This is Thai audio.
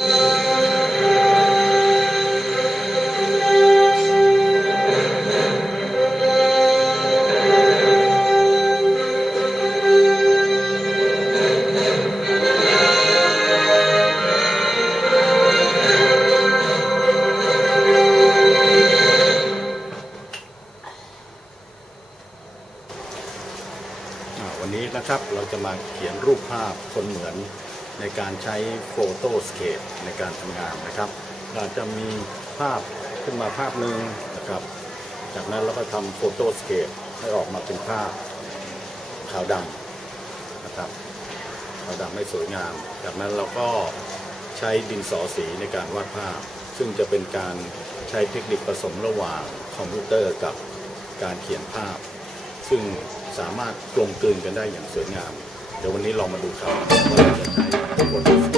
วันนี้นะครับเราจะมาเขียนรูปภาพคนเหมือน ในการใช้โฟโต้สเคปในการทำงานนะครับเราจะมีภาพขึ้นมาภาพหนึ่งนะครับ จากนั้นเราก็ทำโฟโต้สเคปให้ออกมาเป็นภาพขาวดำนะครับขาวดำให้สวยงาม จากนั้นเราก็ใช้ดินสอสีในการวาดภาพ ซึ่งจะเป็นการใช้เทคนิคผสมระหว่างคอมพิวเตอร์กับการเขียนภาพ ซึ่งสามารถกลมกลืนกันได้อย่างสวยงาม เดี๋ยววันนี้ลองมาดูครับว่าเราจะใช้โฟโต้สเคปในกา